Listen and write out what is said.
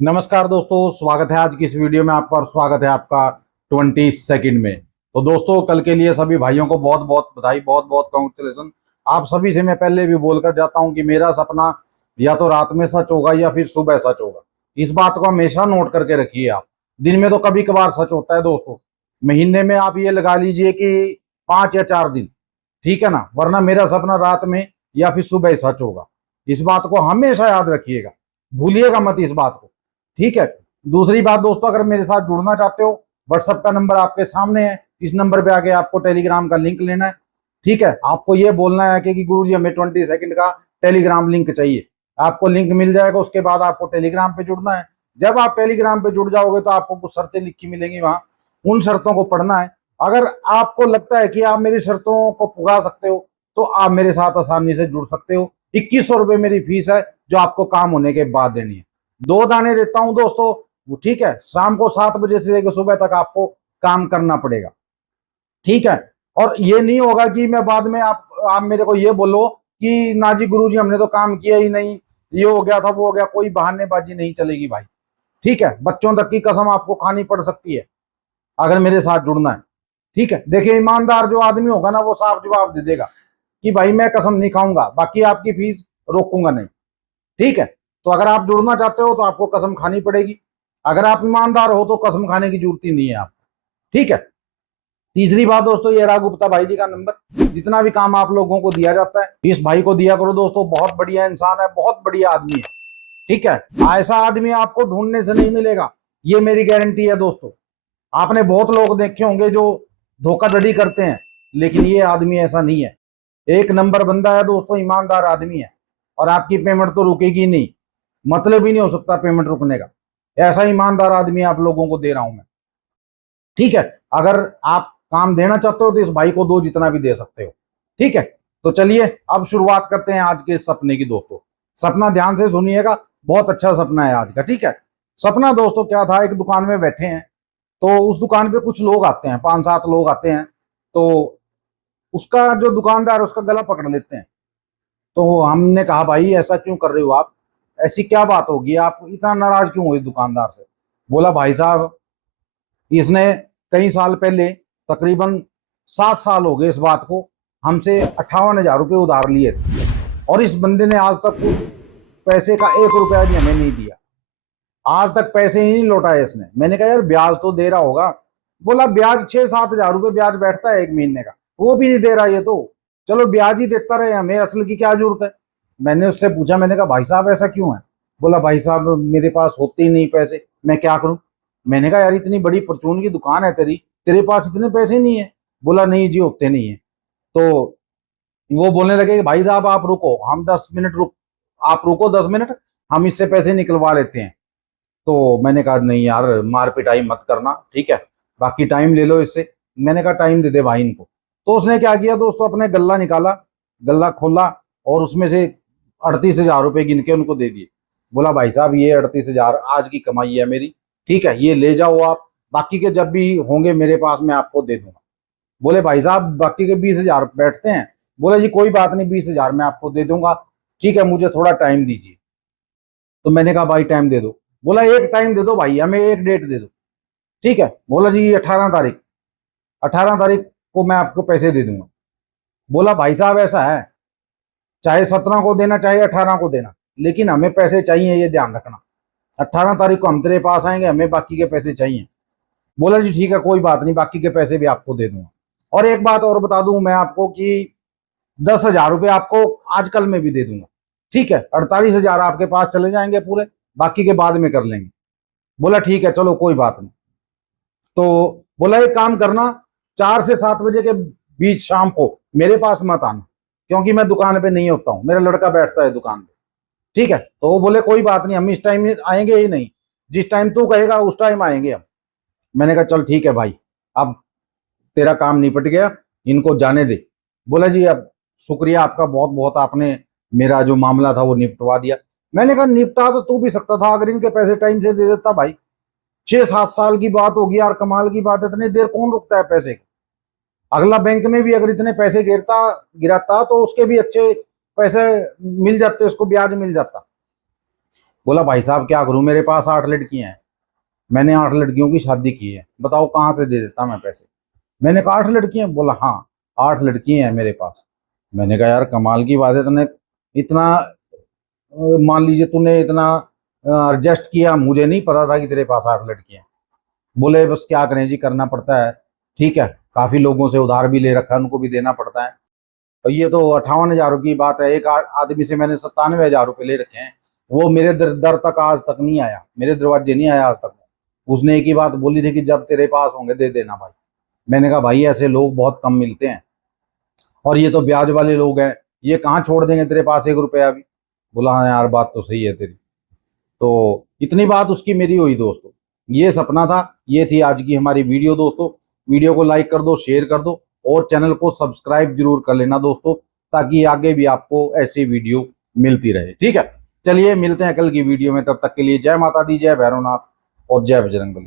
नमस्कार दोस्तों, स्वागत है आज की इस वीडियो में आपका और स्वागत है आपका 22 में। तो दोस्तों, कल के लिए सभी भाइयों को बहुत बहुत बधाई, बहुत बहुत कांग्रेचुलेसन। आप सभी से मैं पहले भी बोलकर जाता हूं कि मेरा सपना या तो रात में सच होगा या फिर सुबह सच होगा। इस बात को हमेशा नोट करके रखिए आप। दिन में तो कभी कभार सच होता है दोस्तों, महीने में आप ये लगा लीजिए कि 5 या 4 दिन, ठीक है ना। वरना मेरा सपना रात में या फिर सुबह सच होगा। इस बात को हमेशा याद रखिएगा, भूलिएगा मत इस बात को, ठीक है। दूसरी बात दोस्तों, अगर मेरे साथ जुड़ना चाहते हो, व्हाट्सएप का नंबर आपके सामने है। इस नंबर पे आके आपको टेलीग्राम का लिंक लेना है, ठीक है। आपको ये बोलना है कि गुरुजी हमें 20 का टेलीग्राम लिंक चाहिए। आपको लिंक मिल जाएगा, उसके बाद आपको टेलीग्राम पे जुड़ना है। जब आप टेलीग्राम पे जुड़ जाओगे तो आपको कुछ शर्तें लिखी मिलेंगी वहां, उन शर्तों को पढ़ना है। अगर आपको लगता है कि आप मेरी शर्तों को पुगा सकते हो तो आप मेरे साथ आसानी से जुड़ सकते हो। 2100 रुपये मेरी फीस है, जो आपको काम होने के बाद देनी है। 2 दाने देता हूं दोस्तों, वो ठीक है। शाम को 7 बजे से लेकर सुबह तक आपको काम करना पड़ेगा, ठीक है। और ये नहीं होगा कि मैं बाद में आप मेरे को ये बोलो कि ना जी गुरुजी हमने तो काम किया ही नहीं, ये हो गया था वो हो गया। कोई बहानेबाजी नहीं चलेगी भाई, ठीक है। बच्चों तक की कसम आपको खानी पड़ सकती है अगर मेरे साथ जुड़ना है, ठीक है। देखिए, ईमानदार जो आदमी होगा ना, वो साफ जवाब दे देगा कि भाई मैं कसम नहीं खाऊंगा, बाकी आपकी फीस रोकूंगा नहीं, ठीक है। तो अगर आप जुड़ना चाहते हो तो आपको कसम खानी पड़ेगी। अगर आप ईमानदार हो तो कसम खाने की जरूरत ही नहीं है आप, ठीक है। तीसरी बात दोस्तों, ये रहा गुप्ता भाई जी का नंबर। जितना भी काम आप लोगों को दिया जाता है इस भाई को दिया करो दोस्तों। बहुत बढ़िया इंसान है, बहुत बढ़िया आदमी है, ठीक है। ऐसा आदमी आपको ढूंढने से नहीं मिलेगा, ये मेरी गारंटी है दोस्तों। आपने बहुत लोग देखे होंगे जो धोखाधड़ी करते हैं, लेकिन ये आदमी ऐसा नहीं है। एक नंबर बंदा है दोस्तों, ईमानदार आदमी है। और आपकी पेमेंट तो रुकेगी नहीं, मतलब ही नहीं हो सकता पेमेंट रुकने का। ऐसा ईमानदार आदमी आप लोगों को दे रहा हूं मैं, ठीक है। अगर आप काम देना चाहते हो तो इस भाई को दो, जितना भी दे सकते हो, ठीक है। तो चलिए अब शुरुआत करते हैं आज के इस सपने की दोस्तों। सपना ध्यान से सुनिएगा, बहुत अच्छा सपना है आज का, ठीक है। सपना दोस्तों क्या था, एक दुकान में बैठे हैं, तो उस दुकान पे कुछ लोग आते हैं, 5-7 लोग आते हैं। तो उसका जो दुकानदार उसका गला पकड़ लेते हैं। तो हमने कहा भाई ऐसा क्यों कर रहे हो आप, ऐसी क्या बात होगी, आप इतना नाराज क्यों हुए दुकानदार से। बोला भाई साहब, इसने कई साल पहले, तकरीबन 7 साल हो गए इस बात को, हमसे 58,000 रुपये उधार लिए थे। और इस बंदे ने आज तक उस पैसे का 1 रुपया भी हमें नहीं दिया। आज तक पैसे ही नहीं लौटाए इसने। मैंने कहा यार ब्याज तो दे रहा होगा। बोला ब्याज 6-7 हजार रुपये ब्याज बैठता है एक महीने का, वो भी नहीं दे रहा ये तो। चलो ब्याज ही देता रहे, हमें असल की क्या जरूरत है। मैंने उससे पूछा, मैंने कहा भाई साहब ऐसा क्यों है। बोला भाई साहब मेरे पास होते ही नहीं पैसे, मैं क्या करूं। मैंने कहा यार इतनी बड़ी परचून की दुकान है तेरी, तेरे पास इतने पैसे नहीं है। बोला नहीं जी होते नहीं है। तो वो बोलने लगे कि भाई साहब आप रुको, हम 10 मिनट आप रुको 10 मिनट, हम इससे पैसे निकलवा लेते हैं। तो मैंने कहा नहीं यार मार पिटाई मत करना, ठीक है, बाकी टाइम ले लो इससे। मैंने कहा टाइम दे दे भाई इनको। तो उसने क्या किया दोस्तों, अपने गल्ला निकाला, गल्ला खोला, और उसमें से 38,000 रुपये गिन के उनको दे दिए। बोला भाई साहब ये 38,000 आज की कमाई है मेरी, ठीक है, ये ले जाओ आप, बाकी के जब भी होंगे मेरे पास मैं आपको दे दूंगा। बोले भाई साहब बाकी के 20,000 बैठते हैं। बोले जी कोई बात नहीं, 20,000 मैं आपको दे दूंगा, ठीक है, मुझे थोड़ा टाइम दीजिए। तो मैंने कहा भाई टाइम दे दो। बोला एक टाइम दे दो भाई, हमें एक डेट दे दो, ठीक है। बोला जी 18 तारीख, 18 तारीख को मैं आपको पैसे दे दूंगा। बोला भाई साहब ऐसा है, चाहे 17 को देना चाहे 18 को देना, लेकिन हमें पैसे चाहिए, ये ध्यान रखना। 18 तारीख को हम तेरे पास आएंगे, हमें बाकी के पैसे चाहिए। बोला जी ठीक है कोई बात नहीं, बाकी के पैसे भी आपको दे दूंगा। और एक बात और बता दूं मैं आपको कि 10,000 रुपये आपको आजकल में भी दे दूंगा, ठीक है। 48,000 आपके पास चले जाएंगे पूरे, बाकी के बाद में कर लेंगे। बोला ठीक है चलो कोई बात नहीं। तो बोला एक काम करना, 4 से 7 बजे के बीच शाम को मेरे पास मत आना, क्योंकि मैं दुकान पे नहीं होता हूँ, मेरा लड़का बैठता है दुकान पे, ठीक है। तो वो बोले कोई बात नहीं, हम इस टाइम आएंगे ही नहीं, जिस टाइम तू कहेगा उस टाइम आएंगे हम। मैंने कहा चल ठीक है भाई, अब तेरा काम निपट गया, इनको जाने दे। बोला जी अब शुक्रिया आपका बहुत बहुत, आपने मेरा जो मामला था वो निपटवा दिया। मैंने कहा निपटा तो तू भी सकता था, अगर इनके पैसे टाइम से दे देता भाई। 6-7 साल की बात होगी यार, कमाल की बात है, इतनी देर कौन रुकता है पैसे की? अगला बैंक में भी अगर इतने पैसे गिराता तो उसके भी अच्छे पैसे मिल जाते, उसको ब्याज मिल जाता। बोला भाई साहब क्या करूं, मेरे पास 8 लड़कियां हैं, मैंने 8 लड़कियों की शादी की है, बताओ कहाँ से दे देता मैं पैसे। मैंने कहा 8 लड़कियां, बोला हाँ 8 लड़कियां हैं मेरे पास। मैंने कहा यार कमाल की बात है, तूने इतना मान लीजिए तूने इतना एडजस्ट किया, मुझे नहीं पता था कि तेरे पास 8 लड़कियां हैं। बोले बस क्या करें जी, करना पड़ता है, ठीक है, काफी लोगों से उधार भी ले रखा है, उनको भी देना पड़ता है। और ये तो 58 हजार की बात है, एक आदमी से मैंने 97 हजार ले रखे हैं, वो मेरे दर तक आज तक नहीं आया, मेरे दरवाजे नहीं आया आज तक। उसने एक ही बात बोली थी कि जब तेरे पास होंगे दे देना भाई। मैंने कहा भाई ऐसे लोग बहुत कम मिलते हैं, और ये तो ब्याज वाले लोग हैं, ये कहाँ छोड़ देंगे तेरे पास 1 रुपया भी। बोला हाँ यार बात तो सही है तेरी। तो इतनी बात उसकी मेरी हुई दोस्तों, ये सपना था, ये थी आज की हमारी वीडियो दोस्तों। वीडियो को लाइक कर दो, शेयर कर दो, और चैनल को सब्सक्राइब जरूर कर लेना दोस्तों, ताकि आगे भी आपको ऐसी वीडियो मिलती रहे, ठीक है। चलिए मिलते हैं कल की वीडियो में, तब तक के लिए जय माता दी, जय भैरवनाथ और जय बजरंगबली।